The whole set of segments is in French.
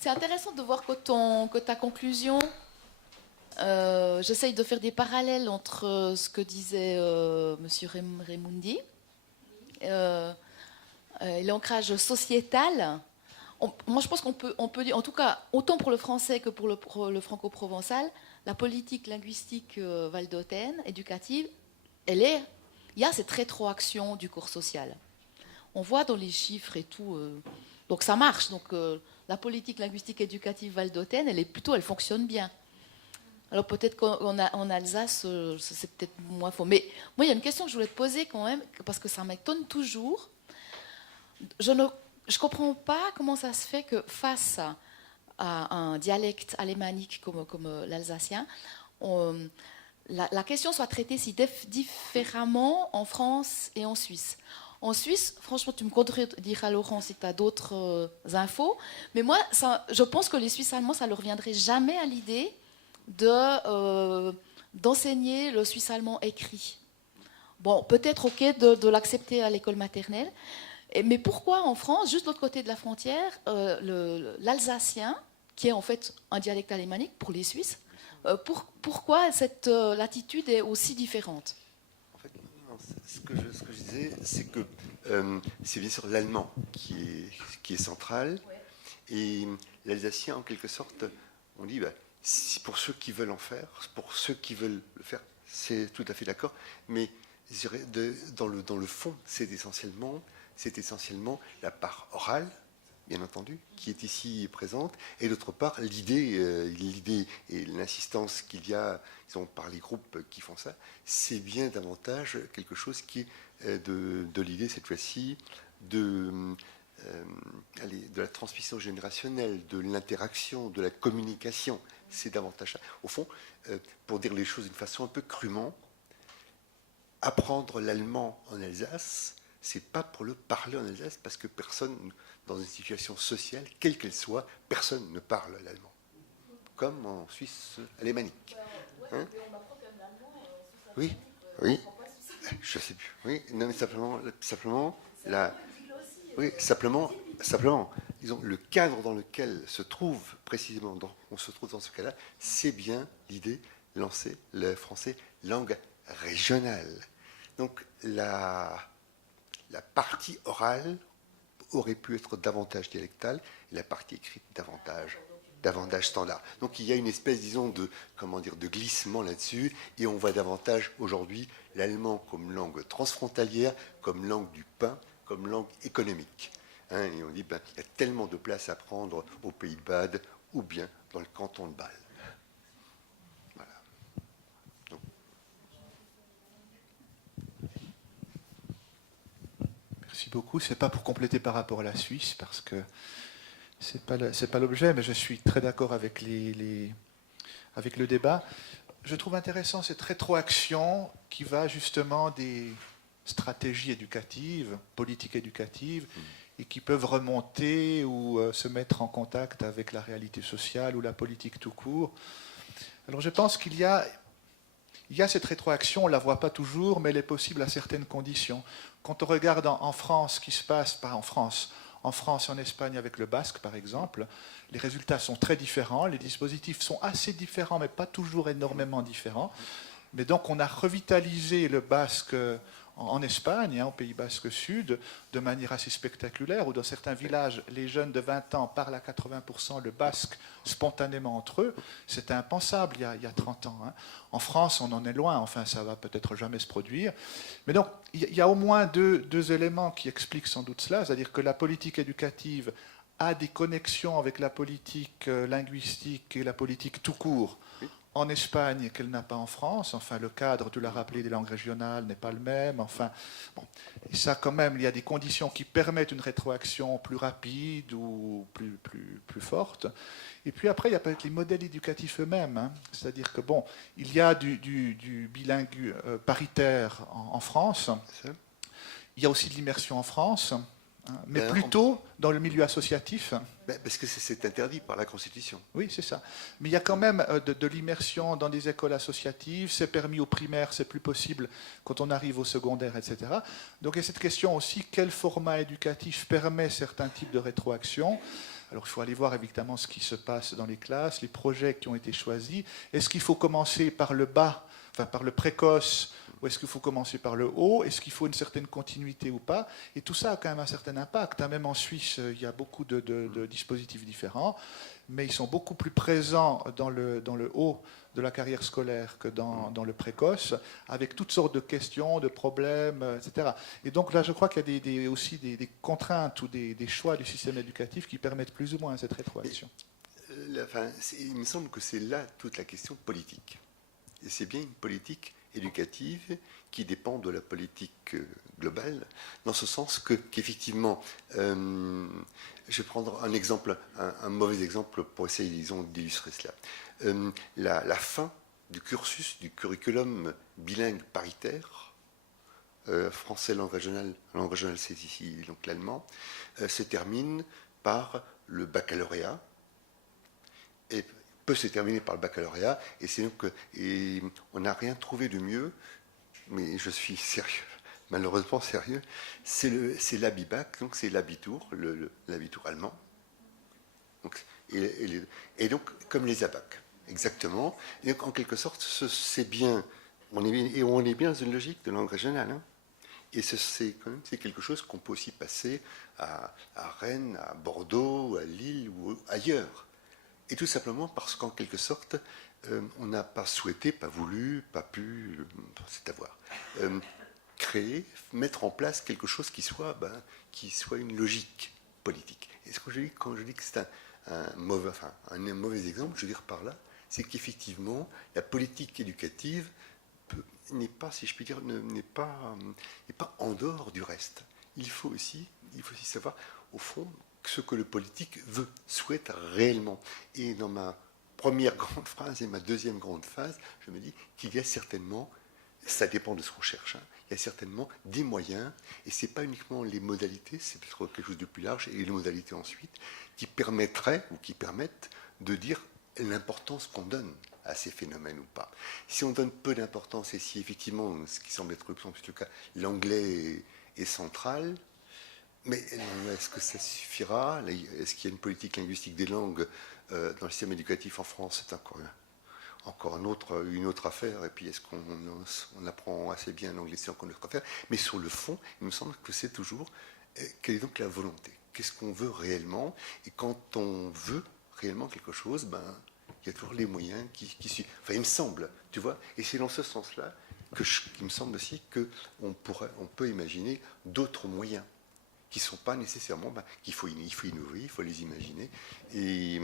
C'est intéressant de voir que ta conclusion, j'essaye de faire des parallèles entre ce que disait Monsieur Raimundi, l'ancrage sociétal. Moi, je pense qu'on peut dire, en tout cas, autant pour le français que pour le franco-provençal, la politique linguistique valdôtaine, éducative, il y a cette rétroaction du corps social. On voit dans les chiffres et tout, donc ça marche. Donc la politique linguistique éducative valdôtaine, elle fonctionne bien. Alors peut-être qu'en Alsace, c'est peut-être moins faux. Mais moi, il y a une question que je voulais te poser quand même, parce que ça m'étonne toujours. Je ne comprends pas comment ça se fait que face à un dialecte alémanique comme l'alsacien, la question soit traitée si différemment en France et en Suisse. En Suisse, franchement, tu me contrediras, Laurent, si tu as d'autres infos, mais moi, je pense que les Suisses allemands, ça ne leur viendrait jamais à l'idée d'enseigner le suisse allemand écrit. Bon, peut-être ok de l'accepter à l'école maternelle, mais pourquoi en France, juste de l'autre côté de la frontière, l'alsacien, qui est en fait un dialecte alémanique pour les Suisses, pourquoi cette l'attitude est aussi différente? En fait, non, ce que je disais, c'est que c'est bien sûr l'allemand qui est central, ouais. Et l'alsacien, en quelque sorte, on dit, si pour ceux qui veulent en faire, pour ceux qui veulent le faire, c'est tout à fait d'accord, mais je dirais dans le fond, c'est essentiellement la part orale, bien entendu, qui est ici présente, et d'autre part, l'idée et l'insistance qu'il y a, disons, par les groupes qui font ça, c'est bien davantage quelque chose qui est de l'idée, cette fois-ci, de la transmission générationnelle, de l'interaction, de la communication. C'est davantage ça. Au fond, pour dire les choses d'une façon un peu crûment, apprendre l'allemand en Alsace, c'est pas pour le parler en Alsace, parce que personne, dans une situation sociale, quelle qu'elle soit, personne ne parle l'allemand. Comme en Suisse alémanique. Hein? Oui, oui. Je sais plus. Oui, non, mais simplement oui, simplement, disons, le cadre dans lequel on se trouve dans ce cas-là, c'est bien l'idée lancer le français langue régionale. Donc la partie orale aurait pu être davantage dialectale et la partie écrite davantage standard. Donc il y a une espèce, disons, de glissement là-dessus, et on voit davantage aujourd'hui l'allemand comme langue transfrontalière, comme langue du pain, comme langue économique. Hein, et on dit, il y a tellement de place à prendre au Pays de Bade ou bien dans le canton de Bâle. Voilà. Donc. Merci beaucoup. Ce n'est pas pour compléter par rapport à la Suisse, parce que ce n'est pas l'objet, mais je suis très d'accord avec avec le débat. Je trouve intéressant cette rétroaction qui va justement des stratégies éducatives, politiques éducatives, et qui peuvent remonter ou se mettre en contact avec la réalité sociale ou la politique tout court. Alors je pense qu'il y a cette rétroaction, on ne la voit pas toujours, mais elle est possible à certaines conditions. Quand on regarde en France ce qui se passe, pas en France et en Espagne avec le basque par exemple, les résultats sont très différents, les dispositifs sont assez différents, mais pas toujours énormément différents. Mais donc on a revitalisé le basque en Espagne, au Pays Basque Sud, de manière assez spectaculaire, où dans certains villages, les jeunes de 20 ans parlent à 80% le basque spontanément entre eux. C'était impensable il y a 30 ans. Hein. En France, on en est loin, enfin ça va peut-être jamais se produire. Mais donc, il y a au moins deux éléments qui expliquent sans doute cela, c'est-à-dire que la politique éducative a des connexions avec la politique linguistique et la politique tout court, en Espagne qu'elle n'a pas en France. Enfin, le cadre, tu l'as rappelé, des langues régionales n'est pas le même. Enfin, bon. Et ça, quand même, il y a des conditions qui permettent une rétroaction plus rapide ou plus forte. Et puis après, il y a peut-être les modèles éducatifs eux-mêmes. Hein. C'est-à-dire que, bon, il y a du bilingue paritaire en France. Il y a aussi de l'immersion en France, mais plutôt dans le milieu associatif. Parce que c'est interdit par la Constitution. Oui, c'est ça. Mais il y a quand même de l'immersion dans des écoles associatives. C'est permis au primaire, c'est plus possible quand on arrive au secondaire, etc. Donc il y a cette question aussi, quel format éducatif permet certains types de rétroaction? Alors il faut aller voir évidemment ce qui se passe dans les classes, les projets qui ont été choisis. Est-ce qu'il faut commencer par le bas, enfin par le précoce, ou est-ce qu'il faut commencer par le haut? Est-ce qu'il faut une certaine continuité ou pas? Et tout ça a quand même un certain impact. Même en Suisse, il y a beaucoup de dispositifs différents, mais ils sont beaucoup plus présents dans le haut de la carrière scolaire que dans le précoce, avec toutes sortes de questions, de problèmes, etc. Et donc là, je crois qu'il y a aussi des contraintes ou des choix du système éducatif qui permettent plus ou moins cette rétroaction. Il me semble que c'est là toute la question politique. Et c'est bien une politique éducative qui dépend de la politique globale, dans ce sens qu'effectivement, je vais prendre un exemple, un mauvais exemple pour essayer, disons, d'illustrer cela. La fin du cursus, du curriculum bilingue paritaire, français langue régionale c'est ici donc l'allemand, se termine par le baccalauréat, et peut se terminer par le baccalauréat, et c'est donc et on n'a rien trouvé de mieux, mais je suis sérieux, malheureusement sérieux, c'est l'Abibac, donc c'est l'Abitur, l'Abitur allemand, donc, et donc comme les ABAC, exactement, et donc en quelque sorte c'est bien, on est bien dans une logique de langue régionale, hein. Et c'est quelque chose qu'on peut aussi passer à Rennes, à Bordeaux, à Lille ou ailleurs. Et tout simplement parce qu'en quelque sorte, on n'a pas souhaité, pas voulu, pas pu, c'est à voir, créer, mettre en place quelque chose qui soit une logique politique. Et ce que je dis, quand je dis que c'est un mauvais exemple, je veux dire par là, c'est qu'effectivement, la politique éducative n'est pas, si je puis dire, n'est pas en dehors du reste. Il faut aussi savoir, au fond, ce que le politique souhaite réellement. Et dans ma première grande phrase et ma deuxième grande phase, je me dis qu'il y a certainement, ça dépend de ce qu'on cherche, hein, il y a certainement des moyens, et ce n'est pas uniquement les modalités, c'est peut-être quelque chose de plus large, et les modalités ensuite, qui permettraient ou qui permettent de dire l'importance qu'on donne à ces phénomènes ou pas. Si on donne peu d'importance, et si effectivement, ce qui semble être le cas, l'anglais est central, mais est-ce que ça suffira? Est-ce qu'il y a une politique linguistique des langues dans le système éducatif en France? C'est encore une autre affaire. Et puis, est-ce qu'on apprend assez bien l'anglais? C'est encore une autre affaire. Mais sur le fond, il me semble que c'est toujours quelle est donc la volonté? Qu'est-ce qu'on veut réellement? Et quand on veut réellement quelque chose, il y a toujours les moyens qui suivent. Enfin, il me semble, tu vois. Et c'est dans ce sens-là qu'il me semble aussi qu'on peut imaginer d'autres moyens qui ne sont pas nécessairement, qu'il faut innover, il faut les imaginer. Et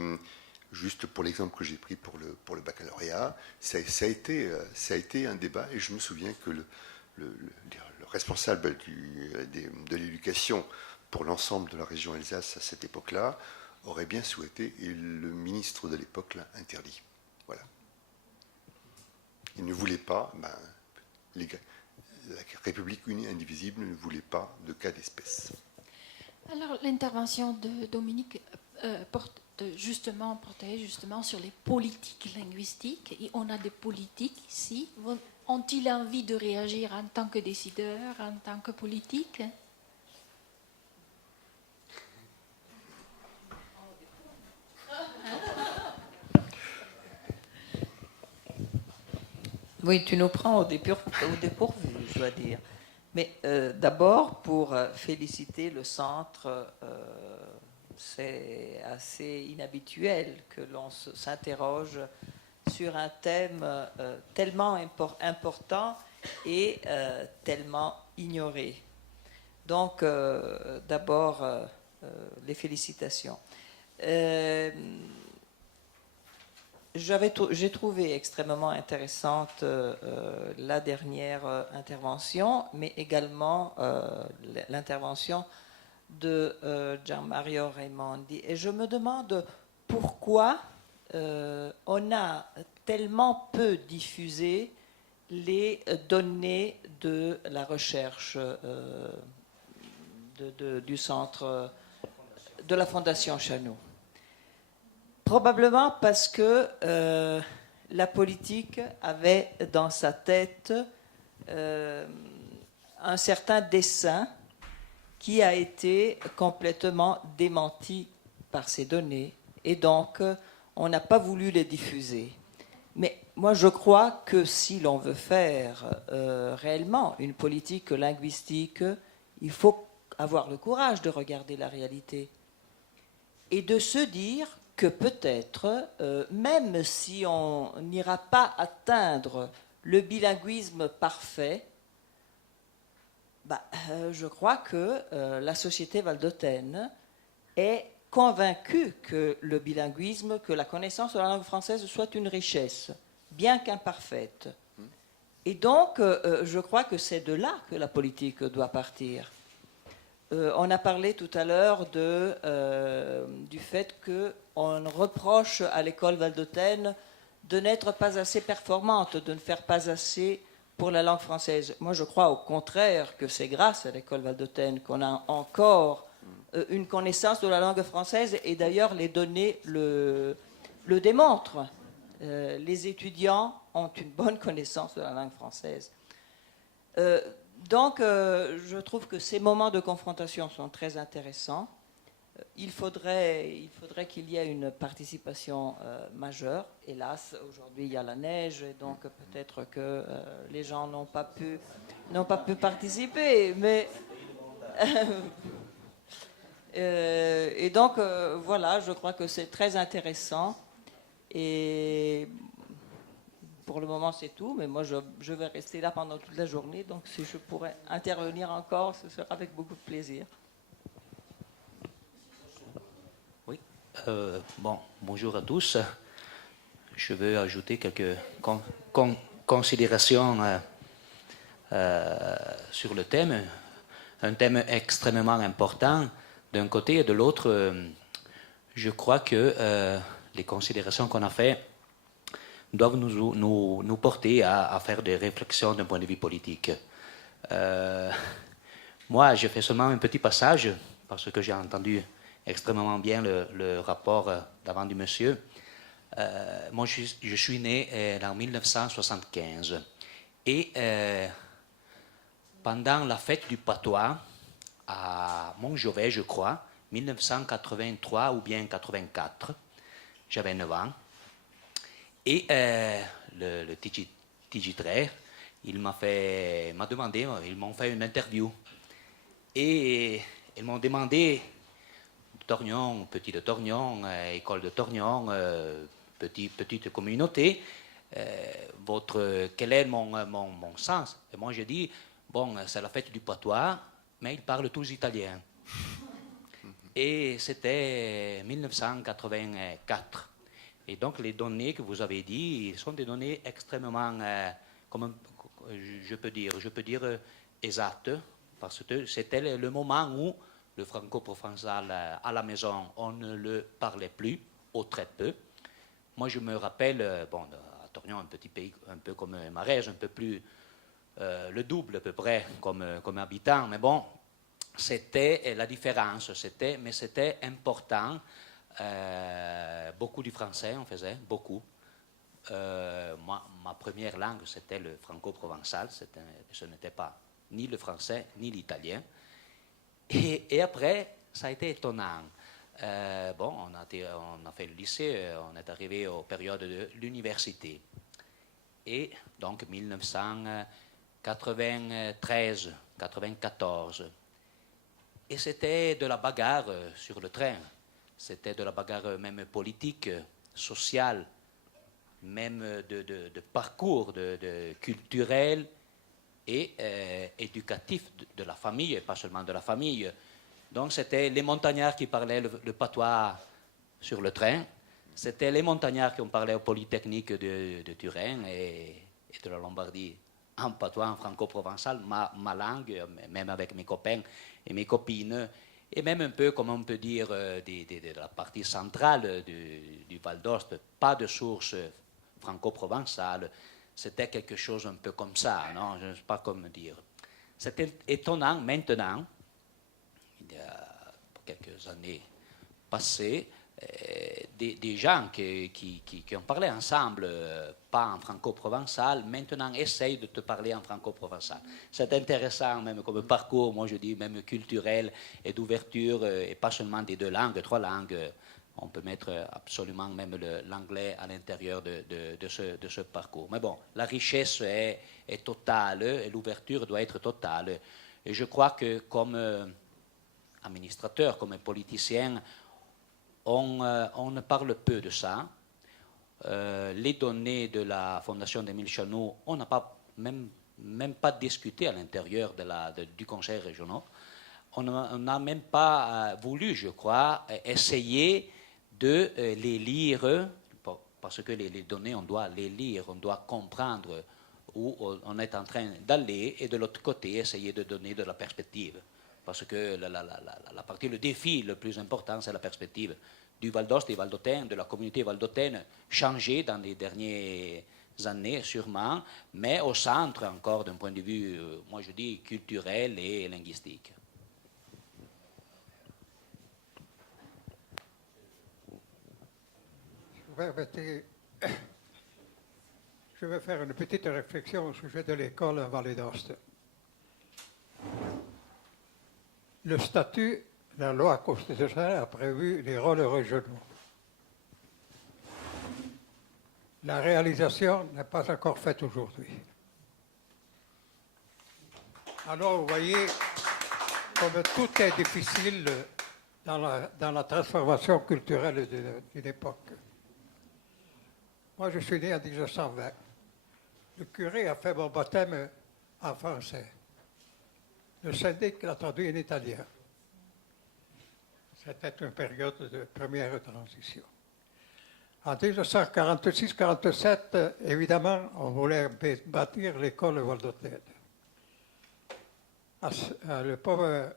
juste pour l'exemple que j'ai pris pour le baccalauréat, ça a été un débat, et je me souviens que le responsable de l'éducation pour l'ensemble de la région Alsace à cette époque-là aurait bien souhaité, et le ministre de l'époque l'a interdit. Voilà. Il ne voulait pas, la République unie indivisible ne voulait pas de cas d'espèce. Alors, l'intervention de Dominique portait justement sur les politiques linguistiques. Et on a des politiques ici. Ont-ils envie de réagir en tant que décideurs, en tant que politiques? Oui, tu nous prends au dépourvu, je dois dire. Mais d'abord, pour féliciter le centre, c'est assez inhabituel que l'on s'interroge sur un thème tellement important et tellement ignoré. Donc, d'abord, les félicitations. J'ai trouvé extrêmement intéressante la dernière intervention, mais également l'intervention de Gianmario Raimondi. Et je me demande pourquoi on a tellement peu diffusé les données de la recherche du centre de la Fondation Chanot. Probablement parce que la politique avait dans sa tête un certain dessein qui a été complètement démenti par ces données, et donc on n'a pas voulu les diffuser. Mais moi, je crois que si l'on veut faire réellement une politique linguistique, il faut avoir le courage de regarder la réalité et de se dire que peut-être, même si on n'ira pas atteindre le bilinguisme parfait, je crois que la société valdôtaine est convaincue que le bilinguisme, que la connaissance de la langue française soit une richesse, bien qu'imparfaite. Et donc, je crois que c'est de là que la politique doit partir. On a parlé tout à l'heure du fait qu'on reproche à l'école valdôtaine de n'être pas assez performante, de ne faire pas assez pour la langue française. Moi, je crois au contraire que c'est grâce à l'école valdôtaine qu'on a encore une connaissance de la langue française, et d'ailleurs les données le démontrent. Les étudiants ont une bonne connaissance de la langue française. Donc, je trouve que ces moments de confrontation sont très intéressants. Il faudrait qu'il y ait une participation majeure. Hélas, aujourd'hui, il y a la neige, et donc peut-être que les gens n'ont pas pu participer. Mais et donc, voilà, je crois que c'est très intéressant. Et pour le moment, c'est tout, mais moi, je vais rester là pendant toute la journée, donc si je pourrais intervenir encore, ce sera avec beaucoup de plaisir. Oui, bonjour à tous. Je veux ajouter quelques considérations sur le thème, un thème extrêmement important d'un côté, et de l'autre, je crois que les considérations qu'on a faites doivent nous porter à faire des réflexions d'un point de vue politique. Moi, j'ai fait seulement un petit passage, parce que j'ai entendu extrêmement bien le rapport d'avant du monsieur. Moi, je suis né en 1975. Et pendant la fête du patois, à Montjovet, je crois, 1983 ou bien 84, j'avais 9 ans. Et le Tigitrer, ils m'ont fait une interview. Et ils m'ont demandé, Torgnon, petit de Torgnon, école de Torgnon, petite communauté, quel est mon sens? Et moi j'ai dit, bon, c'est la fête du patois, mais ils parlent tous italien. Et c'était 1984. Et donc les données que vous avez dites sont des données extrêmement, je peux dire exactes, parce que c'était le moment où le franco-provençal à la maison, on ne le parlait plus, ou très peu. Moi, je me rappelle, à Torgnon, un petit pays un peu comme Marège, un peu plus, le double à peu près comme habitant, mais bon, c'était la différence, mais c'était important. Beaucoup du français, on faisait, beaucoup. Ma première langue, c'était le franco-provençal, ce n'était pas ni le français ni l'italien. Et après, ça a été étonnant. On a fait le lycée, on est arrivé aux périodes de l'université. Et donc 1993, 94. Et c'était de la bagarre sur le train. C'était de la bagarre même politique, sociale, même de parcours culturel et éducatif de la famille, et pas seulement de la famille. Donc c'était les montagnards qui parlaient le patois sur le train, c'était les montagnards qui ont parlé au Polytechnique de Turin et de la Lombardie en patois, en franco-provençal, ma langue, même avec mes copains et mes copines, et même un peu, comme on peut dire, de la partie centrale du Val d'Ost, pas de source franco-provençale. C'était quelque chose un peu comme ça, non? Je ne sais pas comment dire. C'était étonnant maintenant, il y a quelques années passées, des gens qui ont parlé ensemble, pas en franco-provençal, maintenant essayent de te parler en franco-provençal. C'est intéressant, même comme parcours, moi je dis même culturel et d'ouverture, et pas seulement des 2 langues, 3 langues. On peut mettre absolument même l'anglais à l'intérieur de ce parcours. Mais bon, la richesse est totale et l'ouverture doit être totale. Et je crois que comme administrateur, comme politicien, on ne parle peu de ça. Les données de la Fondation d'Émile Chanoux, on n'a pas même pas discuté à l'intérieur du Conseil régional. On n'a même pas voulu, je crois, essayer de les lire, parce que les données, on doit les lire, on doit comprendre où on est en train d'aller, et de l'autre côté, essayer de donner de la perspective. Parce que la partie, le défi le plus important, c'est la perspective du Val d'Ost et Valdôtaine, de la communauté valdôtaine, changée dans les dernières années, sûrement, mais au centre encore d'un point de vue, moi je dis, culturel et linguistique. Je vais faire une petite réflexion au sujet de l'école en Vallée d'Aoste. Le statut, la loi constitutionnelle a prévu les rôles régionaux. La réalisation n'est pas encore faite aujourd'hui. Alors, vous voyez, comme tout est difficile dans la transformation culturelle d'une époque. Moi, je suis né en 1920. Le curé a fait mon baptême en français. Le syndic l'a traduit en italien. C'était une période de première transition. En 1946-47, évidemment, on voulait bâtir l'école valdôtaine. Le pauvre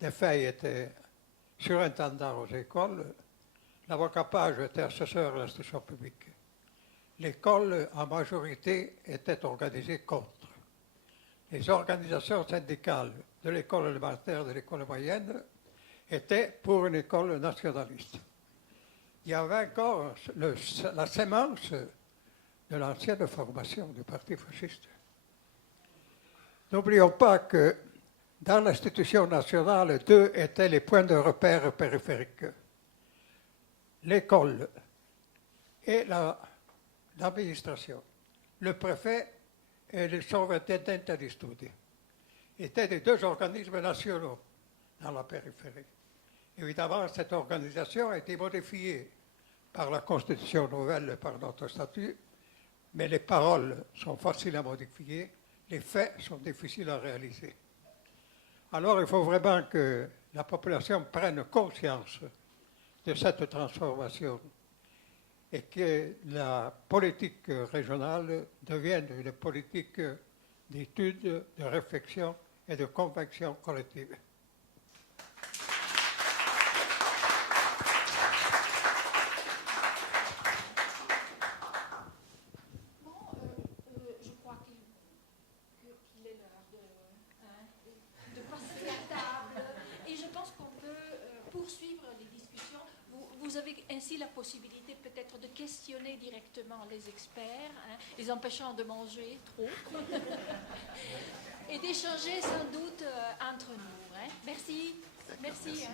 Desfeil était surintendant aux écoles. L'avocat Page était assesseur de l'instruction publique. L'école, en majorité, était organisée contre. Les organisations syndicales de l'école élémentaire, de l'école moyenne, étaient pour une école nationaliste. Il y avait encore la sémence de l'ancienne formation du Parti fasciste. N'oublions pas que dans l'institution nationale, 2 étaient les points de repère périphériques. L'école et l'administration. Le préfet et le sovrintendente di studi étaient les 2 organismes nationaux dans la périphérie. Évidemment, cette organisation a été modifiée par la Constitution nouvelle, par notre statut, mais les paroles sont faciles à modifier, les faits sont difficiles à réaliser. Alors, il faut vraiment que la population prenne conscience de cette transformation et que la politique régionale devienne une politique d'étude, de réflexion et de conviction collective. Je crois qu'il est l'heure de passer à table. Et je pense qu'on peut poursuivre les discussions. Vous avez ainsi la possibilité peut-être de questionner directement les experts, les empêchant de manger trop, et d'échanger sans doute entre nous. Merci. Merci.